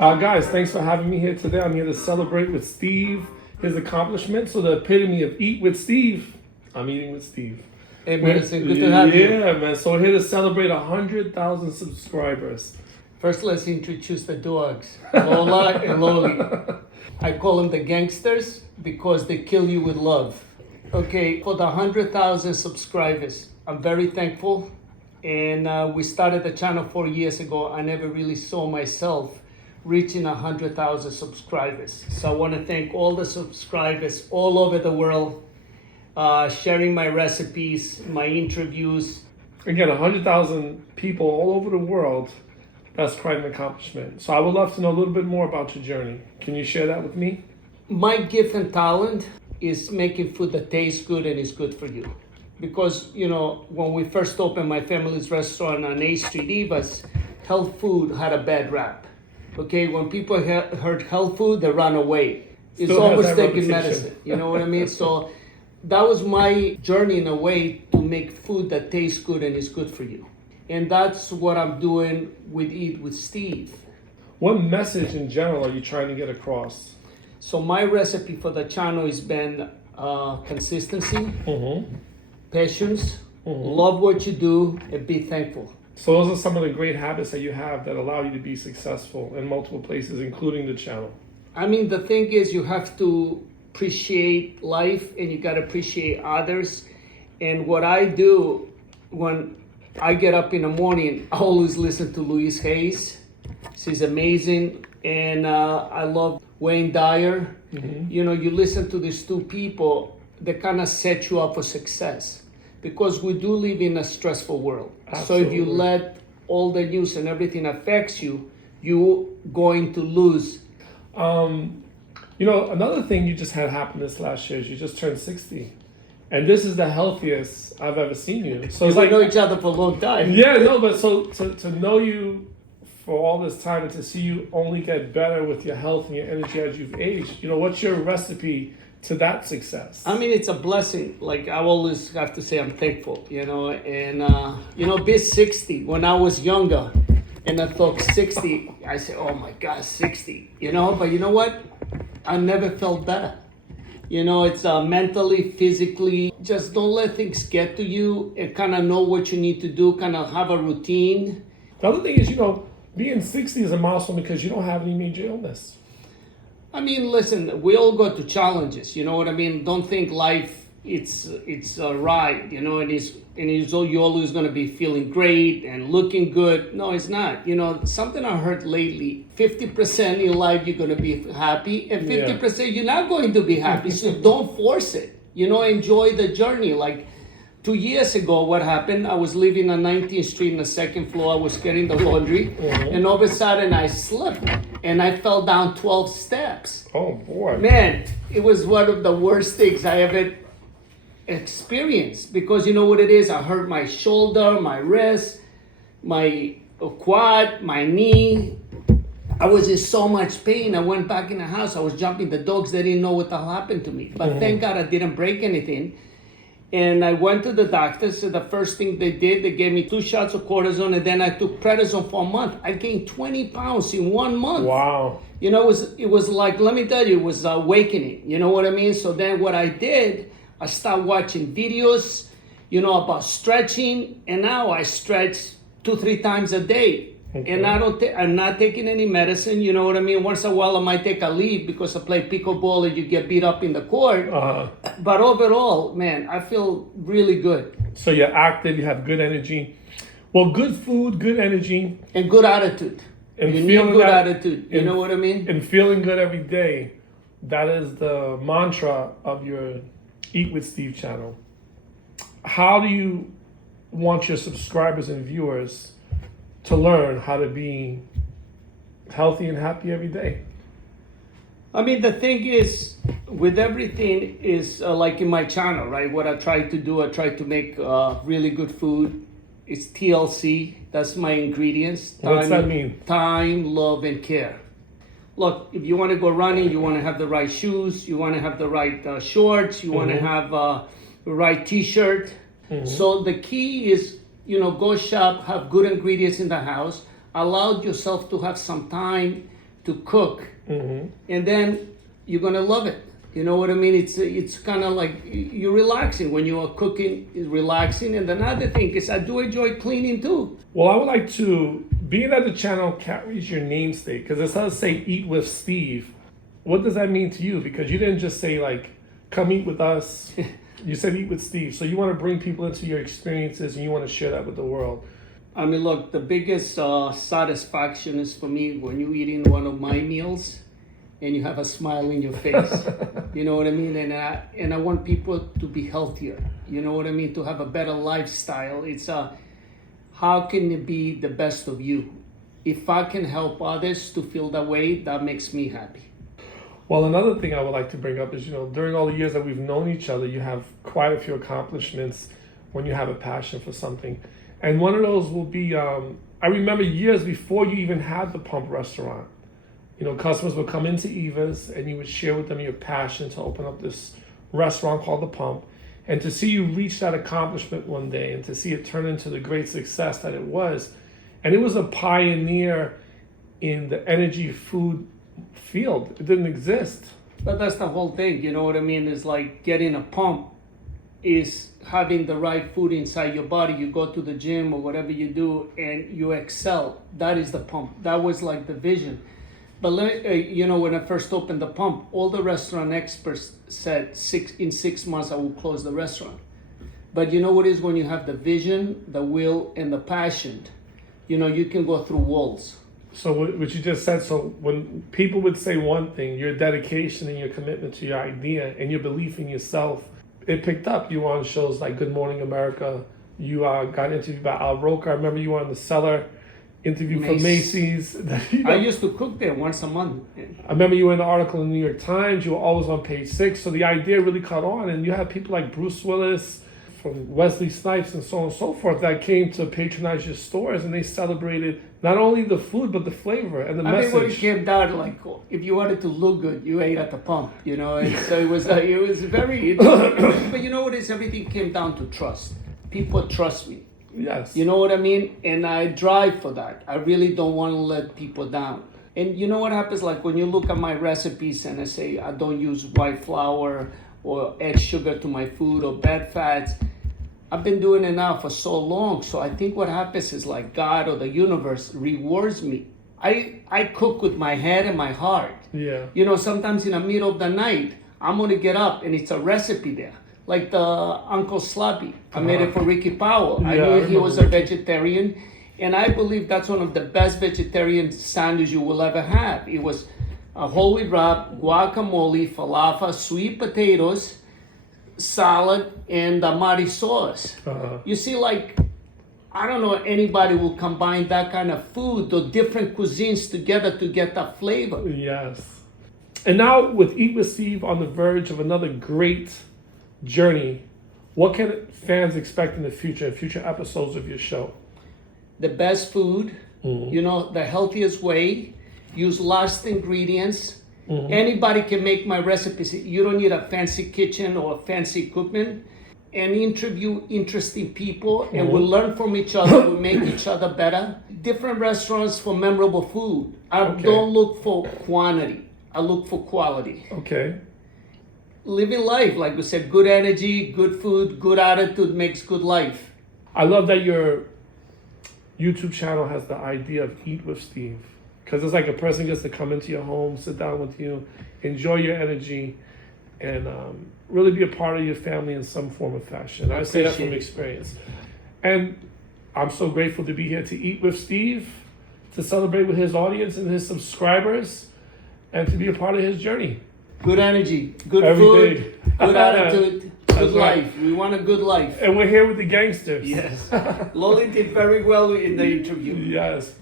Guys, thanks for having me here today. I'm here to celebrate with Steve, his accomplishments. So the epitome of eat with Steve, I'm eating with Steve. Hey, Madison, good to have you. Yeah, man. So we're here to celebrate 100,000 subscribers. First, let's introduce the dogs, Lola and Loli. I call them the gangsters because they kill you with love. Okay, for the 100,000 subscribers, I'm very thankful. And we started the channel 4 years ago. I never really saw myself reaching 100,000 subscribers. So I want to thank all the subscribers all over the world, sharing my recipes, my interviews. Again, 100,000 people all over the world. That's quite an accomplishment. So I would love to know a little bit more about your journey. Can you share that with me? My gift and talent is making food that tastes good and is good for you. Because, you know, when we first opened my family's restaurant on 8th Street Eva's, health food had a bad rap. Okay, when people heard health food, they run away. It's always taking medicine, you know what I mean? So that was my journey in a way to make food that tastes good and is good for you. And that's what I'm doing with Eat with Steve. What message in general are you trying to get across? So my recipe for the channel has been consistency, patience, love what you do, and be thankful. So those are some of the great habits that you have that allow you to be successful in multiple places, including the channel. I mean, the thing is you have to appreciate life and you got to appreciate others. And what I do when I get up in the morning, I always listen to Louise Hayes. She's amazing. And I love Wayne Dyer. You know, you listen to these two people that kind of set you up for success. Because we do live in a stressful world. Absolutely. So if you let all the news and everything affects you, you're going to lose. You know, another thing you just had happen this last year is you just turned 60. And this is the healthiest I've ever seen you. So it's we like know each other for a long time. Yeah, no, but so to know you for all this time and to see you only get better with your health and your energy as you've aged, you know, what's your recipe to that success? I mean, it's a blessing. Like, I always have to say I'm thankful, you know. And, you know, be 60, when I was younger and I thought 60, I said, oh my God, 60, you know. But you know what? I never felt better. You know, it's mentally, physically, just don't let things get to you and kind of know what you need to do, kind of have a routine. The other thing is, you know, being 60 is a milestone because you don't have any major illness. I mean, listen, we all go to challenges, you know what I mean? Don't think life it's a ride, you know, and you're always going to be feeling great and looking good. No, it's not. You know, something I heard lately, 50% in life you're going to be happy and 50% you're not going to be happy. So don't force it. You know, enjoy the journey. Like 2 years ago, what happened, I was living on 19th Street on the second floor. I was getting the laundry and all of a sudden I slipped and I fell down 12 steps. Oh boy. Man, it was one of the worst things I ever experienced, because you know what it is? I hurt my shoulder, my wrist, my quad, my knee. I was in so much pain. I went back in the house. I was jumping the dogs. They didn't know what the hell happened to me. But thank God I didn't break anything. And I went to the doctor. So the first thing they did, they gave me 2 shots of cortisone, and then I took prednisone for a month. I gained 20 pounds in 1 month. Wow. You know, it was like, let me tell you, it was awakening. You know what I mean? So then what I did, I started watching videos, you know, about stretching, and now I stretch 2-3 times a day. Okay. And I'm not taking any medicine, you know what I mean? Once in a while I might take a leave because I play pickleball and you get beat up in the court. But overall, man, I feel really good. So you're active, you have good energy. Well, good food, good energy. And good attitude. And you need good attitude, you know what I mean? And feeling good every day. That is the mantra of your Eat with Steve channel. How do you want your subscribers and viewers to learn how to be healthy and happy every day? I mean, the thing is, with everything is like in my channel, right? What I try to do, I try to make really good food. It's TLC, that's my ingredients. What's that mean? Time, love, and care. Look, if you want to go running, you want to have the right shoes, you want to have the right shorts, you want to have the right t-shirt. So the key is, you know, go shop, have good ingredients in the house, allow yourself to have some time to cook, and then you're gonna love it. You know what I mean? It's kind of like you're relaxing when you are cooking. Is relaxing, and another thing is I do enjoy cleaning too. Well, I would like to, being that the channel carries your namesake, because it does say Eat with Steve. What does that mean to you? Because you didn't just say like, come eat with us. You said eat with Steve. So you want to bring people into your experiences and you want to share that with the world. I mean, look, the biggest satisfaction is for me when you're eating one of my meals and you have a smile in your face. You know what I mean? And I want people to be healthier. You know what I mean? To have a better lifestyle. It's how can it be the best of you? If I can help others to feel that way, that makes me happy. Well, another thing I would like to bring up is, during all the years that we've known each other, you have quite a few accomplishments when you have a passion for something. And one of those will be, I remember years before you even had the Pump restaurant, customers would come into Eva's and you would share with them your passion to open up this restaurant called the Pump. And to see you reach that accomplishment one day and to see it turn into the great success that it was. And it was a pioneer in the energy food field. It didn't exist. But that's the whole thing, you know what I mean? It's like getting a pump is having the right food inside your body. You go to the gym or whatever you do and you excel. That is the pump. That was like the vision. But when I first opened the Pump, all the restaurant experts said in 6 months I will close the restaurant. But you know what it is when you have the vision, the will, and the passion, you can go through walls. So what you just said, so when people would say one thing, your dedication and your commitment to your idea and your belief in yourself, it picked up. You were on shows like Good Morning America. You got interviewed by Al Roker. I remember you were on The Cellar, interview for Macy's. I used to cook there once a month. I remember you were in the article in the New York Times. You were always on page 6. So the idea really caught on. And you had people like Bruce Willis, from Wesley Snipes and so on and so forth that came to patronize your stores, and they celebrated not only the food but the flavor and the message. I think when it came down, like, if you wanted to look good, you ate at the Pump, and so it was very. But you know what it is? Everything came down to trust. People trust me. Yes. You know what I mean? And I drive for that. I really don't want to let people down. And you know what happens? Like when you look at my recipes and I say I don't use white flour or add sugar to my food or bad fats. I've been doing it now for so long. So I think what happens is like God or the universe rewards me. I cook with my head and my heart. Yeah. Sometimes in the middle of the night, I'm going to get up and it's a recipe there. Like the Uncle Sloppy. I made it for Ricky Powell. I knew he was a vegetarian. And I believe that's one of the best vegetarian sandwiches you will ever have. It was a whole wheat wrap, guacamole, falafel, sweet potatoes, salad, and damari sauce. You see, like, I don't know anybody will combine that kind of food or different cuisines together to get that flavor. Yes. And now with Eat with Steve on the verge of another great journey, what can fans expect in the future episodes of your show? The best food, the healthiest way, use less ingredients. Anybody can make my recipes. You don't need a fancy kitchen or fancy equipment. And interview interesting people, and we'll learn from each other. We'll make each other better. Different restaurants for memorable food. I don't look for quantity. I look for quality. Okay. Living life, like we said, good energy, good food, good attitude makes good life. I love that your YouTube channel has the idea of Eat with Steve. Because it's like a person gets to come into your home, sit down with you, enjoy your energy, and really be a part of your family in some form of fashion. I say that from experience. And I'm so grateful to be here to eat with Steve, to celebrate with his audience and his subscribers, and to be a part of his journey. Good energy, good Every food, day. good attitude, good right. life. We want a good life. And we're here with the gangsters. Yes. Loli did very well in the interview. Yes.